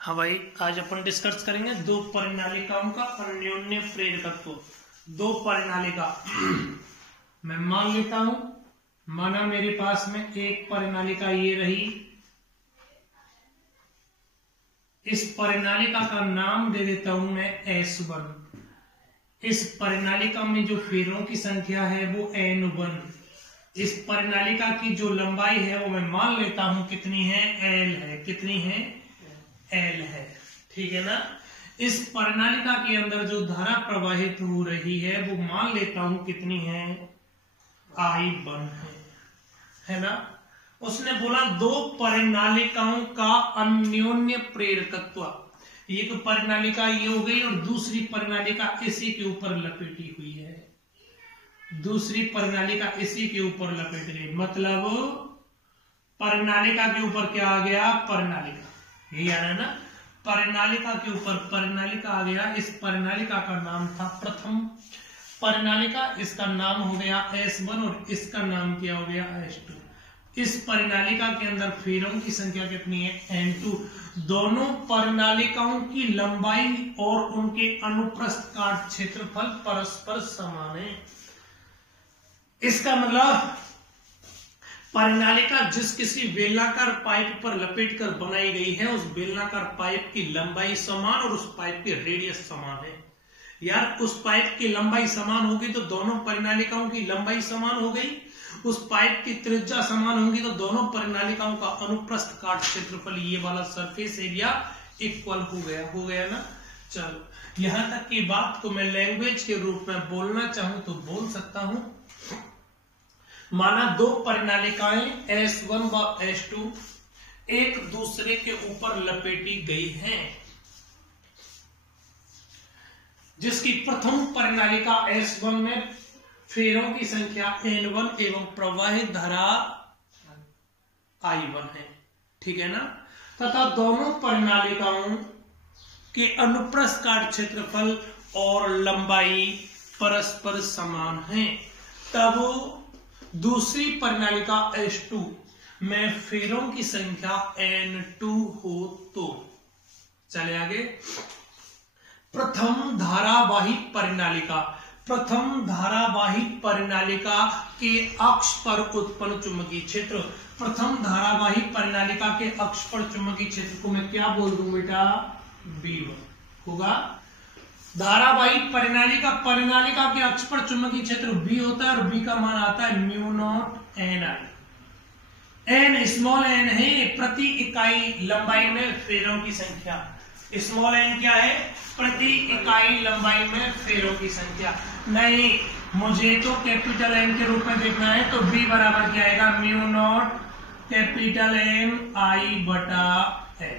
हाँ भाई, आज अपन डिस्कस करेंगे दो परिनालिकाओं का अन्योन्य प्रेरकत्व। दो परिनालिका मैं मान लेता हूं, माना मेरे पास में एक परिनालिका ये रही। इस परिनालिका का नाम दे देता हूं मैं S1। इस परिनालिका में जो फेरों की संख्या है वो N1। इस परिनालिका की जो लंबाई है वो मैं मान लेता हूं कितनी है, L है। कितनी है, L है। ठीक है ना। इस परिनालिका के अंदर जो धारा प्रवाहित हो रही है वो मान लेता हूं कितनी है, I1 है ना। उसने बोला दो परिनालिकाओं का अन्योन्य प्रेरकत्व। एक परिनालिका ये हो गई और दूसरी परिनालिका इसी के ऊपर लपेटी हुई है। दूसरी परिनालिका इसी के ऊपर लपेट गई, मतलब परिनालिका के ऊपर क्या आ गया, परिनालिका। यही आ रहा है ना, परिनालिका के ऊपर परिनालिका आ गया। इस परिनालिका का नाम था प्रथम परिनालिका, इसका नाम हो गया S1 और इसका नाम क्या हो गया, S2। इस परिनालिका के अंदर फेरों की संख्या कितनी है, N2। दोनों परिनालिकाओं की लंबाई और उनके अनुप्रस्थ काट क्षेत्रफल परस्पर समान है। इसका मतलब परिनालिका जिस किसी बेलनाकार पाइप पर लपेटकर बनाई गई है, उस बेलनाकार पाइप की लंबाई समान और उस पाइप की रेडियस समान है। यार उस पाइप की लंबाई समान होगी तो दोनों परिनालिकाओं की लंबाई समान हो गई। उस पाइप की त्रिज्या समान होगी तो दोनों परिनालिकाओं का अनुप्रस्थ काट क्षेत्रफल, ये वाला सरफेस एरिया इक्वल हो गया ना। चलो यहां तक की बात को मैं लैंग्वेज के रूप में बोलना चाहूं तो बोल सकता हूं। माना दो परिनालिकाएं S1 व S2 एक दूसरे के ऊपर लपेटी गई हैं, जिसकी प्रथम परिनालिका S1 में फेरों की संख्या N1 एवं प्रवाहित धारा I1 है। ठीक है ना। तथा दोनों परिनालिकाओं के अनुप्रस्थ काट क्षेत्रफल और लंबाई परस्पर समान है। तब दूसरी परिनालिका S2 में फेरों की संख्या N2 हो तो। चले आगे। प्रथम धारावाही परिनालिका के अक्ष पर उत्पन्न चुंबकीय क्षेत्र। प्रथम धारावाही परिनालिका के अक्ष पर चुंबकीय क्षेत्र को मैं क्या बोल दूं बेटा, B1 होगा। धारावाही परिनालिका के अक्ष पर चुंबकीय क्षेत्र B होता है और B का मान आता है μ0 Ni। n स्मॉल n है प्रति इकाई लंबाई में फेरों की संख्या। स्मॉल n क्या है, प्रति इकाई लंबाई में फेरों की संख्या। नहीं, मुझे तो कैपिटल N के रूप में देखना है, तो B बराबर क्या आएगा, μ0 कैपिटल M I बटा L।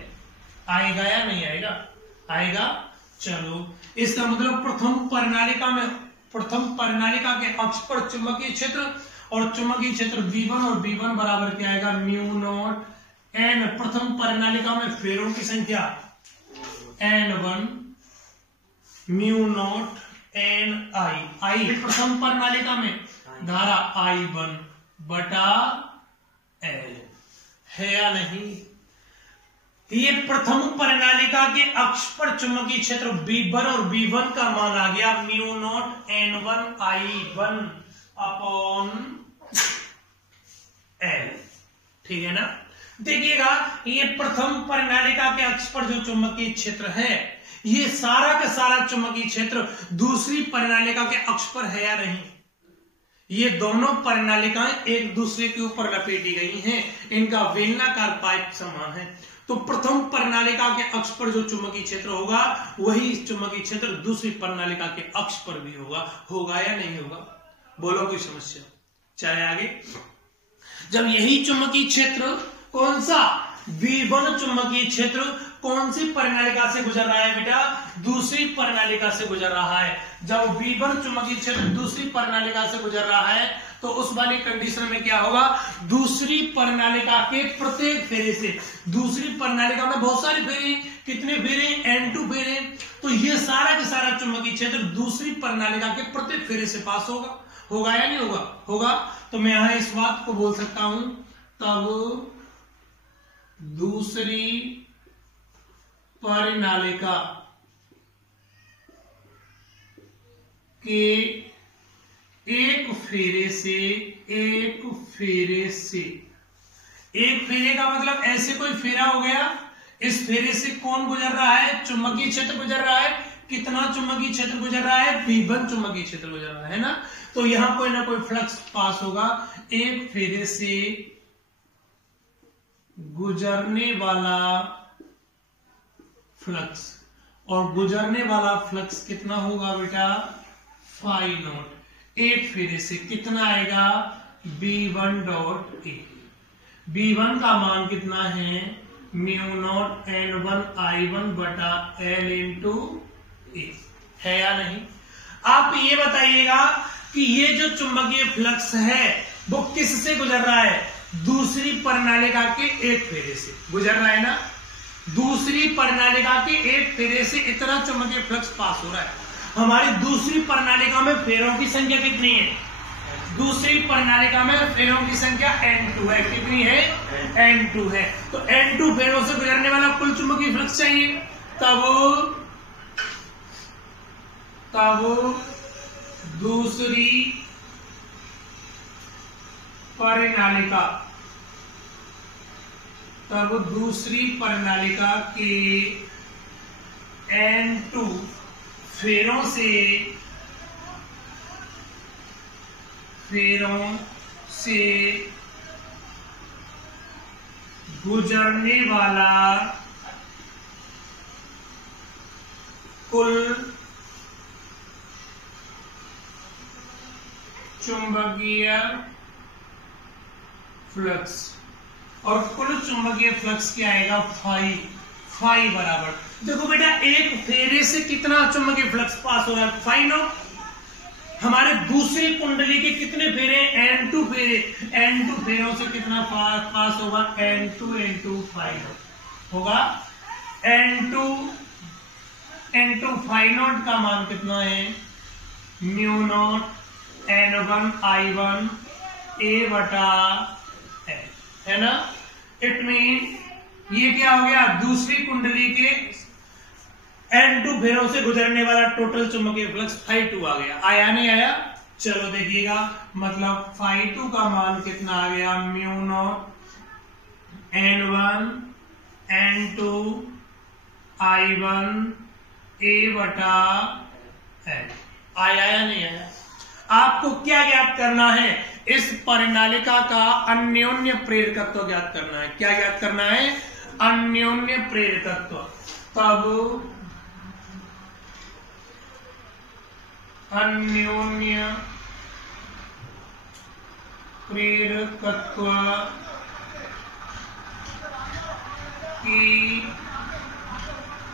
आएगा या नहीं आएगा, आएगा। चलो इसका मतलब प्रथम परिनालिका के अक्ष पर चुंबकीय क्षेत्र और चुंबकीय क्षेत्र V1 और V1 बराबर क्या आएगा, μ0 N। प्रथम परिनालिका में फेरों की संख्या N1 μ0 Ni। प्रथम परिनालिका में धारा I1 बटा L है या नहीं। ये प्रथम परिनालिका के अक्ष पर चुंबकीय क्षेत्र B1 और B1 का मान आ गया μ0 N1 I1 अपॉन L। ठीक है ना। देखिएगा ये प्रथम परिनालिका के अक्ष पर जो चुंबकीय क्षेत्र है, ये सारा का सारा चुंबकीय क्षेत्र दूसरी परिनालिका के अक्ष पर है या नहीं। ये दोनों परिनालिकाएं एक दूसरे के ऊपर लपेटी गई हैं, इनका बेलनाकार पाइप समान है। तो प्रथम परिनालिका के अक्ष पर जो चुंबकीय क्षेत्र होगा वही चुंबकीय क्षेत्र दूसरी परिनालिका के अक्ष पर भी होगा या नहीं होगा, बोलो कोई समस्या। चले आगे। जब यही चुंबकीय क्षेत्र कौन सा, V1 चुंबकीय क्षेत्र कौन सी परिनालिका से गुजर रहा है बेटा, दूसरी परिनालिका से गुजर रहा है। जब V1 चुंबकीय क्षेत्र दूसरी परिनालिका से गुजर रहा है तो उस वाली कंडीशन में क्या होगा, दूसरी परिनालिका के प्रत्येक फेरे से, दूसरी परिनालिका में बहुत सारे फेरे, कितने फेरे, N2 फेरे, तो ये सारा का सारा चुंबकीय क्षेत्र दूसरी परिनालिका के प्रत्येक फेरे से पास होगा या नहीं होगा। तो मैं यहां इस बात को बोल सकता हूं, तब दूसरी परिनालिका के एक फेरे का मतलब ऐसे कोई फेरा हो गया, इस फेरे से कौन गुजर रहा है? चुंबकीय क्षेत्र गुजर रहा है। कितना चुंबकीय क्षेत्र गुजर रहा है? V1 चुंबकीय क्षेत्र गुजर रहा है ना। तो यहां कोई ना कोई फ्लक्स पास होगा। एक फेरे से गुजरने वाला फ्लक्स, और गुजरने वाला फ्लक्स कितना होगा बेटा? Phi naught. एक फेरे से कितना आएगा? B1 dot A. B1 का मान कितना है? म्यू नॉट N1 I1 बटा L इंटू ए, है या नहीं? आप ये बताइएगा कि ये जो चुंबकीय फ्लक्स है वो किससे गुजर रहा है? दूसरी परिनालिका के एक फेरे से गुजर रहा है ना। दूसरी परिनालिका के एक फेरे से इतना चुंबकीय फ्लक्स पास हो रहा है। हमारी दूसरी परिनालिका में फेरों की संख्या कितनी है? दूसरी परिनालिका में फेरों की संख्या N2 है। कितनी है? N2 है। तो N2 फेरों से गुजरने वाला कुल चुंबकीय फ्लक्स चाहिए। तब दूसरी परिनालिका के N2 फेरों से गुजरने वाला कुल चुंबकीय फ्लक्स, और कुल चुंबकीय फ्लक्स क्या आएगा? फाई बराबर, देखो बेटा एक फेरे से कितना चुंबकीय फ्लक्स पास हो रहा है? Phi naught. हमारे दूसरी कुंडली के कितने फेरे? N2 फेरे। N2 फेरों से कितना पास होगा? N2 इंटू फाई नॉट होगा। N2 फाई नॉट का मान कितना है? Mu naught N1 I1 A बटा L, है ना। इट मीन ये क्या हो गया? दूसरी कुंडली के N2 फेरों से गुजरने वाला टोटल चुंबकीय फ्लक्स Φ2 आ गया। आया नहीं आया? चलो देखिएगा, मतलब Φ2 का मान कितना आ गया? Mu naught N1 N2 I1 A बटा L। आया या नहीं आया? आपको क्या ज्ञात करना है? इस परिनालिका का अन्योन्य प्रेरकत्व ज्ञात करना है। क्या ज्ञात करना है? अन्योन्य प्रेरकत्व। तब अन्योन्य प्रेरकत्व की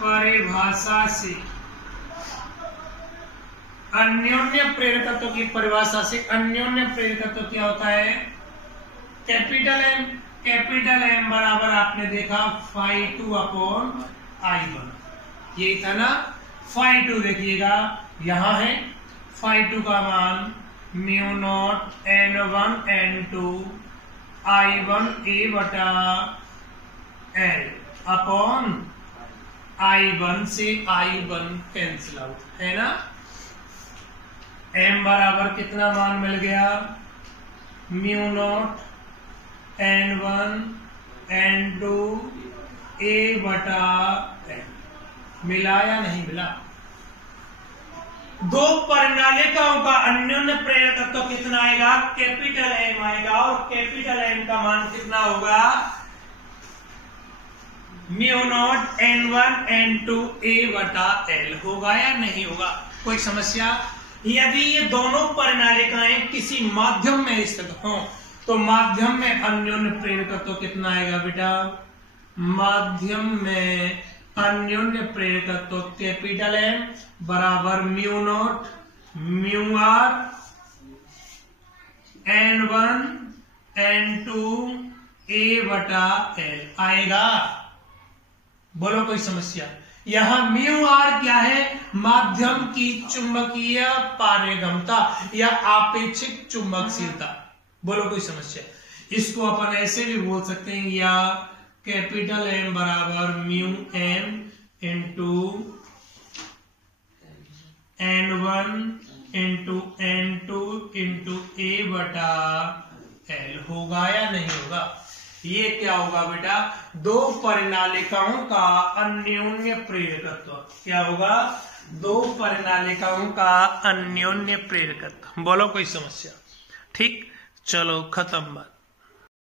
परिभाषा से, अन्योन्य प्रेरकत्व की परिभाषा से, अन्योन्य प्रेरकत्व क्या होता है? कैपिटल M बराबर आपने देखा Φ2 अपॉन I1, यही था ना। Φ2 देखिएगा यहां है, Φ2 का मान mu naught N1 N2 I1 A बटा L अपॉन I1 से I1 कैंसिल आउट, है ना। M बराबर कितना मान मिल गया? Mu naught N1 N2 A बटा L। मिला या नहीं मिला? दो परिनालिकाओं का अन्योन्य प्रेरकत्व कितना आएगा? कैपिटल M आएगा, और कैपिटल M का मान कितना होगा? Mu naught N1 N2 A बटा L। होगा या नहीं होगा? कोई समस्या? यदि ये दोनों परिनालिकाएं किसी माध्यम में स्थित हों तो माध्यम में अन्योन्य प्रेरकत्व कितना आएगा बेटा? माध्यम में अन्योन्य प्रेरकत्व कैपिटल M बराबर mu naught mu r N1 N2 A बटा L आएगा। बोलो कोई समस्या? यहां म्यू आर क्या है? माध्यम की चुंबकीय पारगम्यता या आपेक्षिक चुंबकशीलता। बोलो कोई समस्या? इसको अपन ऐसे भी बोल सकते हैं, या कैपिटल M बराबर mu M into N1 into N2 into A बटा L होगा या नहीं होगा? ये क्या होगा बेटा? दो परिनालिकाओं का अन्योन्य प्रेरकत्व। क्या होगा? दो परिनालिकाओं का अन्योन्य प्रेरकत्व। बोलो कोई समस्या? ठीक, चलो खत्म बात।